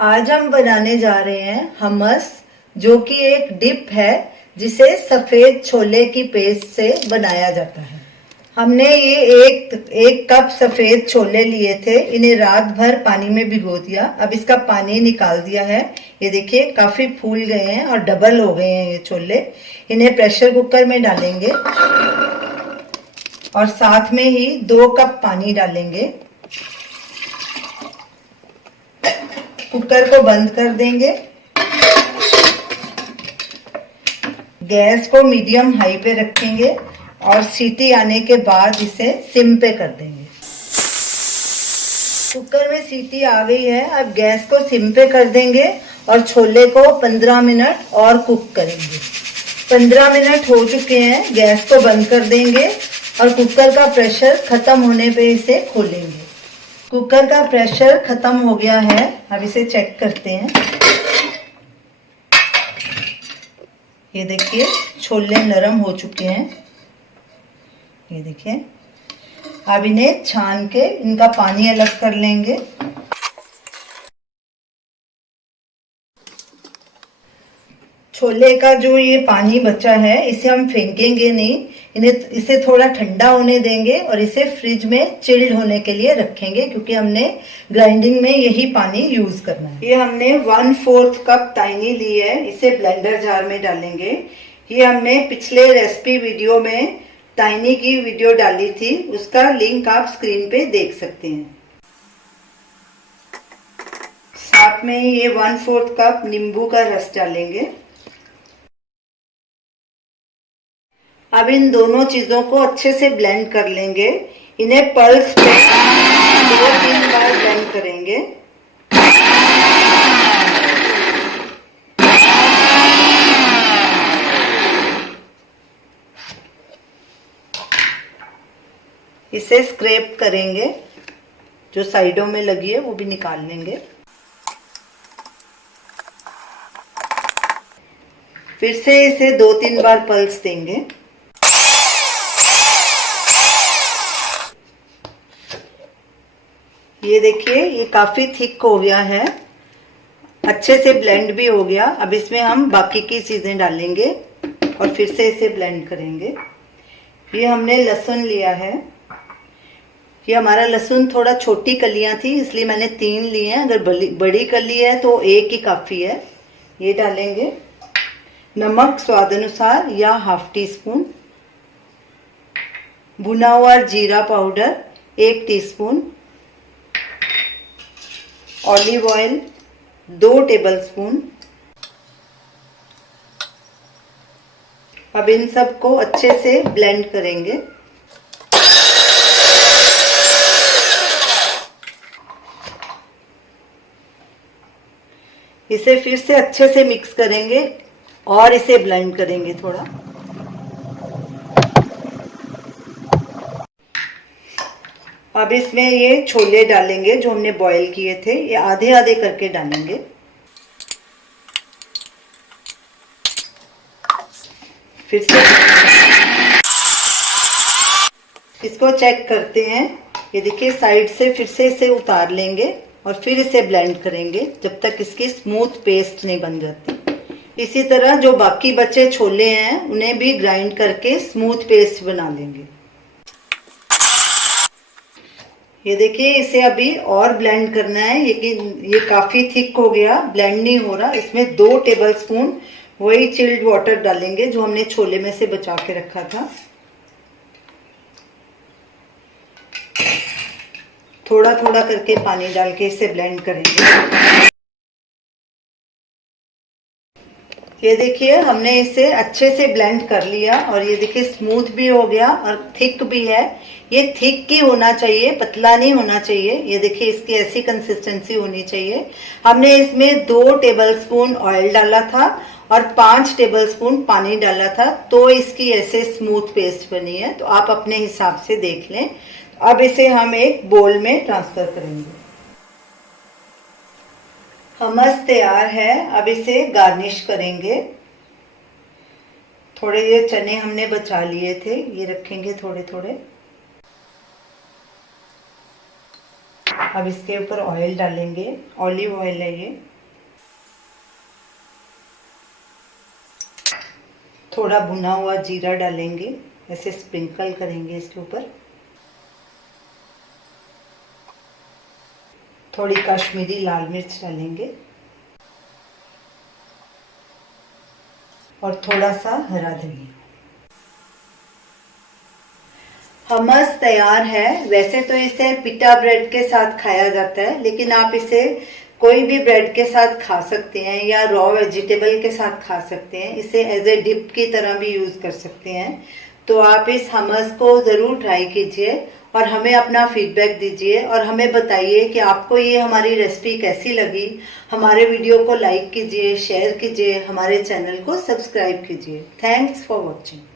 आज हम बनाने जा रहे हैं हमस, जो कि एक डिप है जिसे सफेद छोले की पेस्ट से बनाया जाता है। हमने ये एक कप सफेद छोले लिए थे, इन्हें रात भर पानी में भिगो दिया। अब इसका पानी निकाल दिया है। ये देखिए काफी फूल गए हैं और डबल हो गए हैं ये छोले। इन्हें प्रेशर कुकर में डालेंगे और साथ में ही 2 कप पानी डालेंगे। कुकर को बंद कर देंगे। गैस को मीडियम हाई पे रखेंगे और सीटी आने के बाद इसे सिम पे कर देंगे। कुकर में सीटी आ गई है। अब गैस को सिम पे कर देंगे और छोले को 15 मिनट और कुक करेंगे। 15 मिनट हो चुके हैं। गैस को बंद कर देंगे और कुकर का प्रेशर खत्म होने पे इसे खोलेंगे। कुकर का प्रेशर खत्म हो गया है। अब इसे चेक करते हैं। ये देखिए छोले नरम हो चुके हैं। ये देखिए अब इन्हें छान के इनका पानी अलग कर लेंगे। छोले का जो ये पानी बचा है इसे हम फेंकेंगे नहीं, इसे थोड़ा ठंडा होने देंगे और इसे फ्रिज में चिल्ड होने के लिए रखेंगे, क्योंकि हमने ग्राइंडिंग में यही पानी यूज करना है। ये हमने 1/4 कप ताइनी ली है, इसे ब्लेंडर जार में डालेंगे। ये हमने पिछले रेसिपी वीडियो में ताइनी की वीडियो डाली थी, उसका लिंक आप स्क्रीन पे देख सकते हैं। साथ में ये 1/4 कप नींबू का रस डालेंगे। अब इन दोनों चीजों को अच्छे से ब्लेंड कर लेंगे। इन्हें पल्स पे 2-3 बार ब्लेंड करेंगे। इसे स्क्रैप करेंगे, जो साइडों में लगी है वो भी निकाल लेंगे। फिर से इसे 2-3 बार पल्स देंगे। ये देखिए ये काफी थिक हो गया है, अच्छे से ब्लेंड भी हो गया। अब इसमें हम बाकी की चीजें डालेंगे और फिर से इसे ब्लेंड करेंगे। ये हमने लहसुन लिया है। ये हमारा लहसुन थोड़ा छोटी कलियां थी, इसलिए मैंने 3 ली हैं। अगर बड़ी कली है तो 1 ही काफी है। ये डालेंगे। नमक स्वाद अनुसार या 1/2 टीस्पून। भुना हुआ जीरा powder 1 teaspoon. Olive oil 2 tablespoon. अब इन सबको अच्छे से ब्लेंड करेंगे। इसे फिर से अच्छे से मिक्स करेंगे और इसे ब्लेंड करेंगे थोड़ा। अब इसमें ये छोले डालेंगे जो हमने बॉईल किए थे। ये आधे आधे करके डालेंगे। फिर से इसको चेक करते हैं। ये देखिए साइड से फिर से इसे उतार लेंगे और फिर इसे ब्लेंड करेंगे जब तक इसकी स्मूथ पेस्ट नहीं बन जाती। इसी तरह जो बाकी बचे छोले हैं उन्हें भी ग्राइंड करके स्मूथ पेस्ट बना लेंगे। ये देखिए इसे अभी और ब्लेंड करना है, ये काफी थिक हो गया, ब्लेंड नहीं हो रहा। इसमें 2 टेबलस्पून वही चिल्ड वाटर डालेंगे जो हमने छोले में से बचा के रखा था। थोड़ा थोड़ा करके पानी डाल के इसे ब्लेंड करेंगे। ये देखिए हमने इसे अच्छे से ब्लेंड कर लिया और ये देखिए स्मूथ भी हो गया और थिक भी है। ये थिक ही होना चाहिए, पतला नहीं होना चाहिए। ये देखिए इसकी ऐसी कंसिस्टेंसी होनी चाहिए। हमने इसमें 2 टेबलस्पून ऑयल डाला था और 5 टेबलस्पून पानी डाला था, तो इसकी ऐसे स्मूथ पेस्ट बनी है। तो आप अपने हिसाब से देख लें। अब इसे हम एक बोल में ट्रांसफर करेंगे। हमस तैयार है। अब इसे गार्निश करेंगे। थोड़े ये चने हमने बचा लिए थे, ये रखेंगे थोड़े थोड़े। अब इसके ऊपर ऑयल डालेंगे, ऑलिव ऑयल है ये। थोड़ा भुना हुआ जीरा डालेंगे, ऐसे स्प्रिंकल करेंगे इसके ऊपर। थोड़ी कश्मीरी लाल मिर्च डालेंगे और थोड़ा सा हरा धनिया। हमस तैयार है। वैसे तो इसे पिटा ब्रेड के साथ खाया जाता है, लेकिन आप इसे कोई भी ब्रेड के साथ खा सकते हैं या रॉ वेजिटेबल के साथ खा सकते हैं। इसे एज ए डिप की तरह भी यूज कर सकते हैं। तो आप इस हमस को जरूर ट्राई कीजिए और हमें अपना फीडबैक दीजिए और हमें बताइए कि आपको ये हमारी रेसिपी कैसी लगी। हमारे वीडियो को लाइक कीजिए, शेयर कीजिए, हमारे चैनल को सब्सक्राइब कीजिए। Thanks for watching.